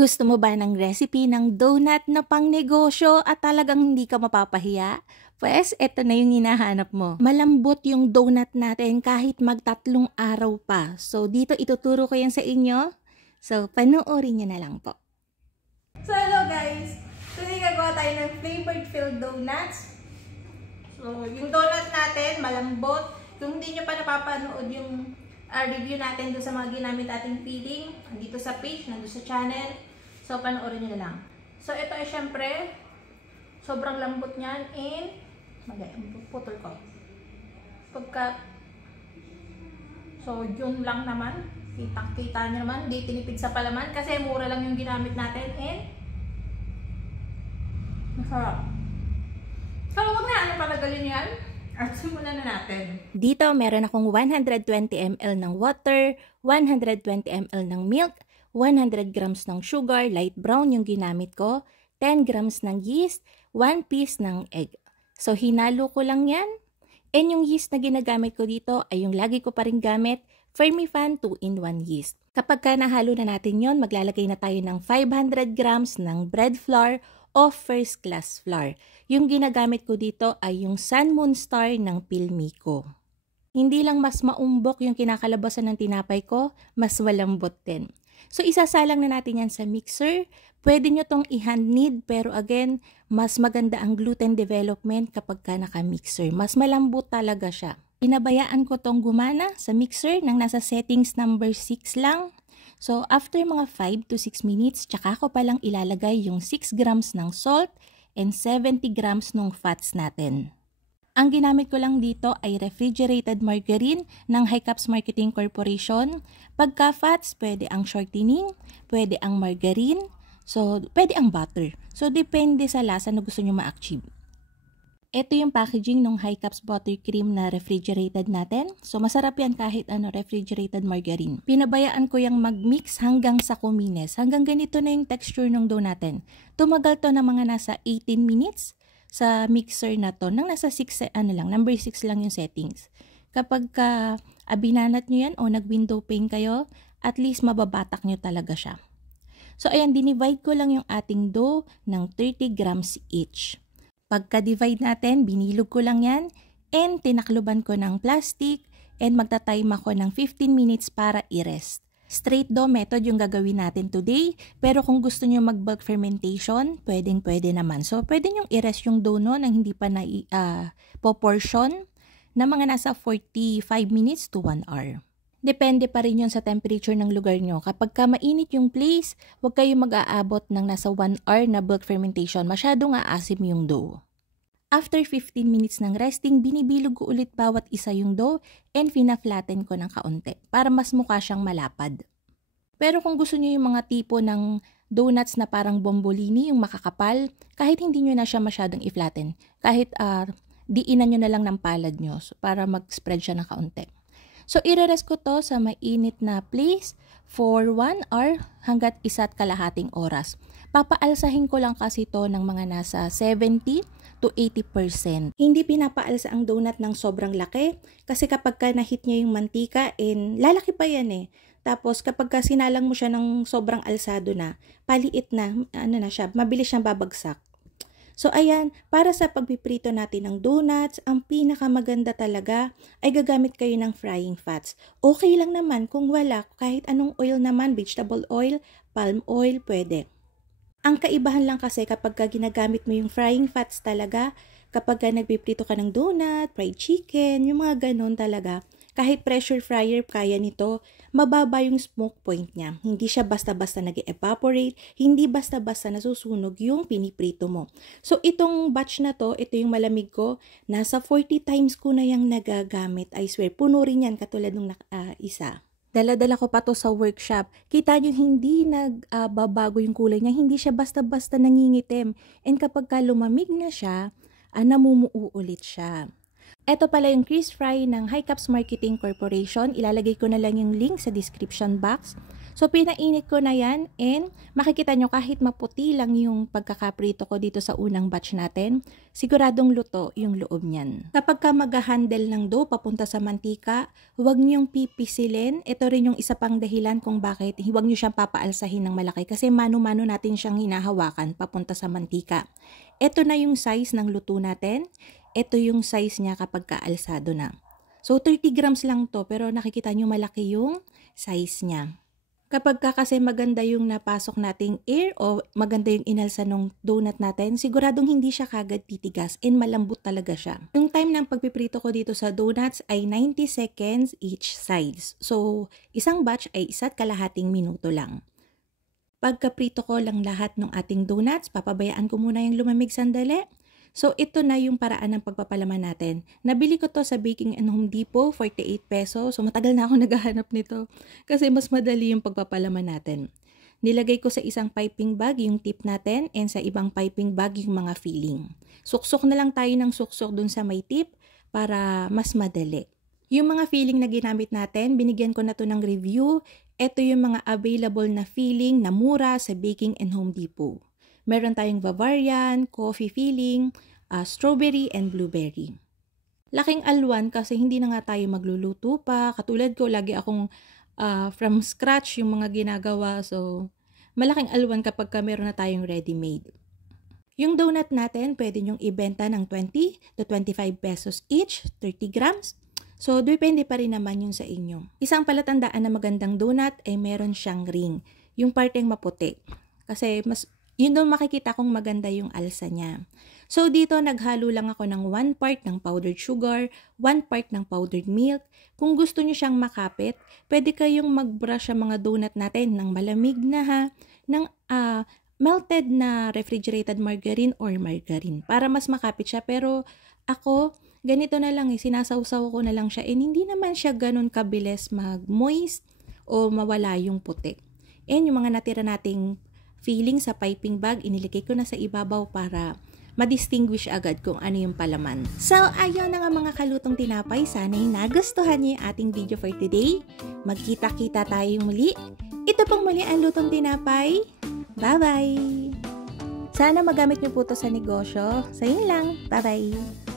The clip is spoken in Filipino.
Gusto mo ba ng recipe ng donut na pangnegosyo at talagang hindi ka mapapahiya? Pues, eto na yung hinahanap mo. Malambot yung donut natin kahit magtatlong araw pa. So, dito ituturo ko yan sa inyo. So, panoorin nyo na lang po. So, hello guys! Today gagawa tayo ng flavored filled donuts. So, yung donut natin, malambot. Kung hindi nyo pa napapanood yung review natin doon sa mga ginamit ating filling, dito sa page, nandun sa channel. So, panoorin nyo na lang. So, ito ay syempre, sobrang lambot niyan and putol ko. So, yun lang naman. Kita nyo naman, di tinipid sa palaman kasi mura lang yung ginamit natin and masarap. So, huwag na ano palagalin yan. At simulan na natin. Dito, meron akong 120 ml ng water, 120 ml ng milk, 100 grams ng sugar, light brown yung ginamit ko, 10 grams ng yeast, 1 piece ng egg. So, hinalo ko lang yan. And yung yeast na ginagamit ko dito ay yung lagi ko pa rin gamit, Fermifan 2-in-1 yeast. Kapag ka nahalo na natin yon, maglalagay na tayo ng 500 grams ng bread flour o first class flour. Yung ginagamit ko dito ay yung Sun Moon Star ng Pilmico. Hindi lang mas maumbok yung kinakalabasan ng tinapay ko, mas malambot din. So, isasalang na natin yan sa mixer. Pwede nyo tong i-hand knead, pero again, mas maganda ang gluten development kapag ka naka-mixer. Mas malambot talaga siya. Pinabayaan ko tong gumana sa mixer nang nasa settings number 6 lang. So, after mga 5 to 6 minutes, tsaka ko palang ilalagay yung 6 grams ng salt and 70 grams ng fats natin. Ang ginamit ko lang dito ay refrigerated margarine ng Hi-Caps Marketing Corporation. Pagka fats, pwede ang shortening, pwede ang margarine, so pwede ang butter. So, depende sa lasa na gusto nyo ma-achieve. Ito yung packaging ng Hi-Caps Buttercream na refrigerated natin. So, masarap yan kahit refrigerated margarine. Pinabayaan ko yung mag-mix hanggang sa kumines. Hanggang ganito na yung texture ng dough natin. Tumagal to na mga nasa 18 minutes sa mixer na to. Nang nasa 6, number 6 lang yung settings. Kapag binanat nyo yan o nag-window pane kayo, at least mababatak nyo talaga siya. So, ayan, dinivide ko lang yung ating dough ng 30 grams each. Pagka-divide natin, binilog ko lang yan and tinakluban ko ng plastic and magta-time ako ng 15 minutes para i-rest. Straight dough method yung gagawin natin today, pero kung gusto nyo mag-bulk fermentation, pwede naman. So, pwede nyo i-rest yung dough no, nang hindi pa na proportion na mga nasa 45 minutes to 1 hour. Depende pa rin yun sa temperature ng lugar nyo. Kapag ka mainit yung place, huwag kayong mag-aabot ng nasa 1 hour na bulk fermentation. Masyadong aasim yung dough. After 15 minutes ng resting, binibilog ko ulit bawat isa yung dough and fina-flatten ko ng kaunti para mas mukha siyang malapad. Pero kung gusto nyo yung mga tipo ng donuts na parang bombolini, yung makakapal, kahit hindi nyo na siya masyadong i-flatten, kahit diinan nyo na lang ng palad nyo para mag-spread siya ng kaunti. So, i-rest ko to sa mainit na place for 1 hour hanggat 1.5 oras. Papaalsahin ko lang kasi to ng mga nasa 70 to 80%. Hindi pinapaalsa ang donut ng sobrang laki kasi kapag ka na-hit niya yung mantika, lalaki pa yan eh. Tapos kapag ka sinalang mo siya ng sobrang alsado na, paliit na, siya, mabilis siyang babagsak. So, ayan, para sa pagpiprito natin ng donuts, ang pinakamaganda talaga ay gagamit kayo ng frying fats. Okay lang naman kung wala, kahit anong oil naman, vegetable oil, palm oil, pwede. Ang kaibahan lang kasi kapag ginagamit mo yung frying fats talaga, kapag nagpiprito ka ng donut, fried chicken, yung mga ganon talaga, kahit pressure fryer kaya nito, mababa yung smoke point niya. Hindi siya basta-basta nag-evaporate, hindi basta-basta nasusunog yung piniprito mo. So, itong batch na to, ito yung malamig ko, nasa 40 times ko na yung nagagamit. I swear, puno rin yan katulad ng isa. Dala-dala ko pa to sa workshop. Kita nyo hindi nagbabago yung kulay niya, hindi siya basta-basta nangingitim. And kapag lumamig na siya, namumuo ulit siya. Ito pala yung Crisp Fry ng Hi-Caps Marketing Corporation. Ilalagay ko na lang yung link sa description box. So, pinainit ko na yan and makikita nyo kahit maputi lang yung pagkakaprito ko dito sa unang batch natin, siguradong luto yung loob niyan. Kapag ka mag-handle ng dough papunta sa mantika, huwag nyong pipisilin. Ito rin yung isa pang dahilan kung bakit huwag nyo siyang papaalsahin ng malaki kasi mano-mano natin siyang hinahawakan papunta sa mantika. Ito na yung size ng luto natin. Ito yung size niya kapag kaalsado na. So, 30 grams lang to pero nakikita nyo malaki yung size niya. Kapag kasi maganda yung napasok nating air o maganda yung inalsa ng donut natin, siguradong hindi siya kagad titigas and malambot talaga siya. Yung time ng pagpiprito ko dito sa donuts ay 90 seconds each sides. So, isang batch ay 1.5 minuto lang. Pagkaprito ko lang lahat ng ating donuts, papabayaan ko muna yung lumamig sandali. So, ito na yung paraan ng pagpapalaman natin. Nabili ko to sa Baking & Home Depot, 48 pesos. So, matagal na ako naghahanap nito kasi mas madali yung pagpapalaman natin. Nilagay ko sa isang piping bag yung tip natin and sa ibang piping bag yung mga filling. Suksok na lang tayo ng suksok dun sa may tip para mas madali. Yung mga filling na ginamit natin, binigyan ko na to ng review. Ito yung mga available na filling na mura sa Baking & Home Depot. Meron tayong Bavarian, coffee filling, strawberry, and blueberry. Laking alwan kasi hindi na nga tayo magluluto pa. Katulad ko, lagi akong from scratch yung mga ginagawa. So, malaking alwan kapag meron na tayong ready-made. Yung donut natin, pwede nyong ibenta ng 20 to 25 pesos each, 30 grams. So, depende pa rin naman yun sa inyo. Isang palatandaan na magandang donut ay meron siyang ring. Yung parteng maputi. Kasi yun doon makikita kong maganda yung alsa niya. So, dito naghalo lang ako ng 1 part ng powdered sugar, 1 part ng powdered milk. Kung gusto nyo siyang makapit, pwede kayong mag-brush sa mga donut natin ng malamig na ng melted na refrigerated margarine or margarine para mas makapit siya. Pero ako, ganito na lang sinasawsaw ko na lang siya and hindi naman siya ganun kabilis mag-moist o mawala yung puti. And yung mga natira nating filling sa piping bag, iniligay ko na sa ibabaw para ma-distinguish agad kung ano yung palaman. So, ayun na nga mga kalutong tinapay. Sana'y nagustuhan niyo yung ating video for today. Magkita-kita tayong muli. Ito pong muli ang lutong tinapay. Bye-bye! Sana magamit niyo po ito sa negosyo. So, yun lang. Bye-bye!